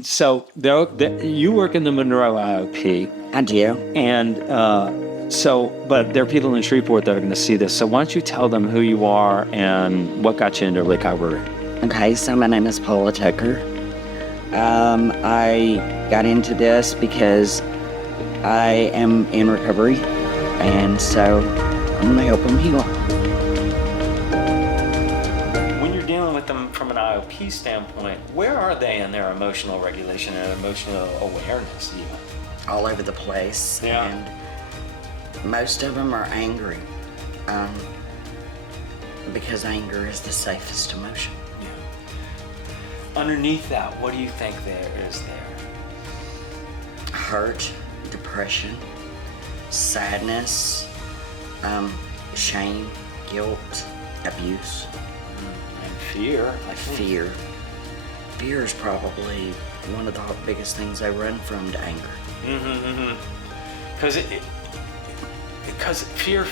So you work in the Monroe IOP, I do. and but there are people in Shreveport that are going to see this. So why don't you tell them who you are and what got you into recovery? Okay, so my name is Paula Tucker. I got into this because I am in recovery, and so I'm going to help them heal. When you're dealing with them from an IOP standpoint, where are they in their emotional regulation and emotional awareness even? All over the place. Yeah. And most of them are angry, because anger is the safest emotion. Yeah. Underneath that, what do you think there is there? Hurt, depression, sadness, shame, guilt, abuse, And fear. I think. fear. Fear is probably one of the biggest things they run from to anger. Because fear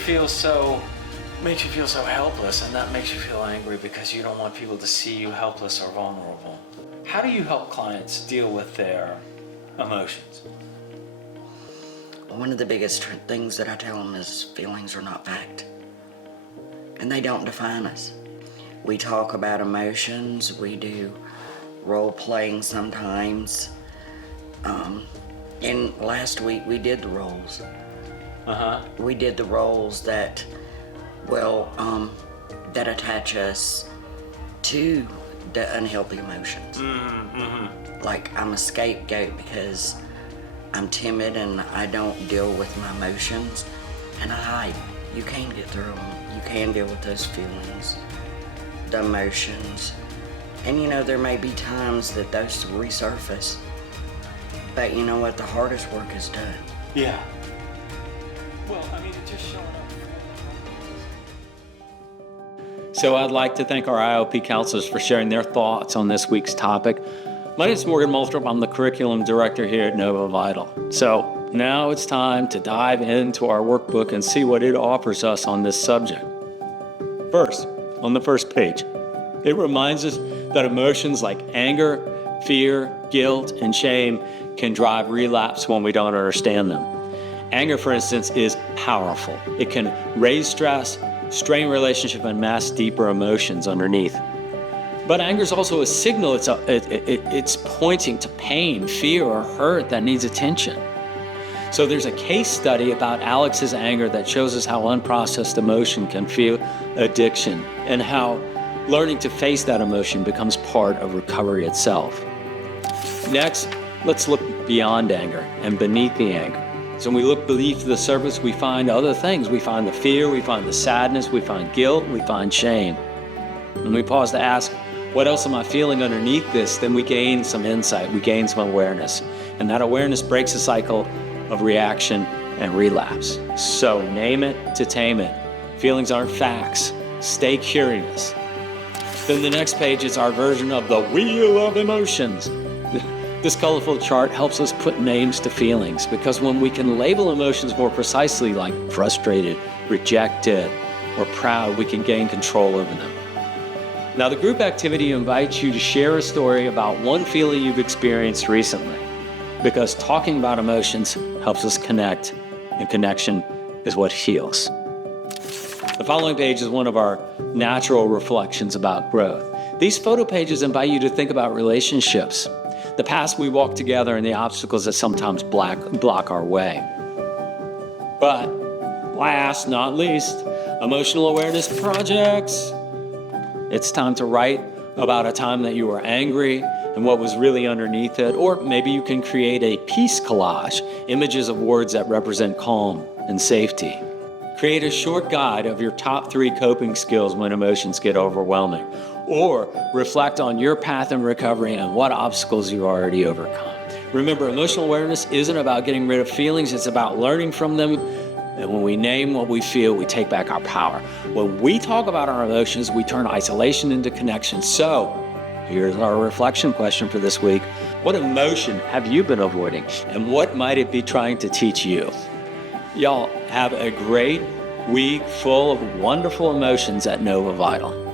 makes you feel so helpless, and that makes you feel angry because you don't want people to see you helpless or vulnerable. How do you help clients deal with their emotions? One of the biggest things that I tell them is feelings are not fact, and they don't define us. We talk about emotions, we do role playing sometimes. And last week we did the roles. We did the roles that, that attach us to the unhealthy emotions. Like I'm a scapegoat because I'm timid and I don't deal with my emotions, and I hide. You can get through them. You can deal with those feelings, the emotions. And there may be times that those resurface, but you know what? The hardest work is done. Yeah. Well, I mean, it's just showing up. So I'd like to thank our IOP counselors for sharing their thoughts on this week's topic. My name is Morgan Moulthrop. I'm the curriculum director here at Nova Vital. So now it's time to dive into our workbook and see what it offers us on this subject. First, on the first page, it reminds us that emotions like anger, fear, guilt, and shame can drive relapse when we don't understand them. Anger, for instance, is powerful. It can raise stress, strain relationship, and mask deeper emotions underneath. But anger is also a signal. It's pointing to pain, fear, or hurt that needs attention. So there's a case study about Alex's anger that shows us how unprocessed emotion can fuel addiction and how learning to face that emotion becomes part of recovery itself. Next, let's look beyond anger and beneath the anger. So when we look beneath the surface, we find other things. We find the fear, we find the sadness, we find guilt, we find shame. When we pause to ask, what else am I feeling underneath this? Then we gain some insight, we gain some awareness. And that awareness breaks a cycle of reaction and relapse. So name it to tame it. Feelings aren't facts. Stay curious. Then the next page is our version of the Wheel of Emotions. This colorful chart helps us put names to feelings, because when we can label emotions more precisely, like frustrated, rejected, or proud, we can gain control over them. Now, the group activity invites you to share a story about one feeling you've experienced recently, because talking about emotions helps us connect, and connection is what heals. The following page is one of our natural reflections about growth. These photo pages invite you to think about relationships, the paths we walk together, and the obstacles that sometimes block our way. But last, not least, emotional awareness projects. It's time to write about a time that you were angry and what was really underneath it. Or maybe you can create a peace collage, images of words that represent calm and safety. Create a short guide of your top 3 coping skills when emotions get overwhelming. Or reflect on your path in recovery and what obstacles you've already overcome. Remember, emotional awareness isn't about getting rid of feelings, it's about learning from them. And when we name what we feel, we take back our power. When we talk about our emotions, we turn isolation into connection. So, here's our reflection question for this week. What emotion have you been avoiding? And what might it be trying to teach you? Y'all have a great week full of wonderful emotions at Nova Vital.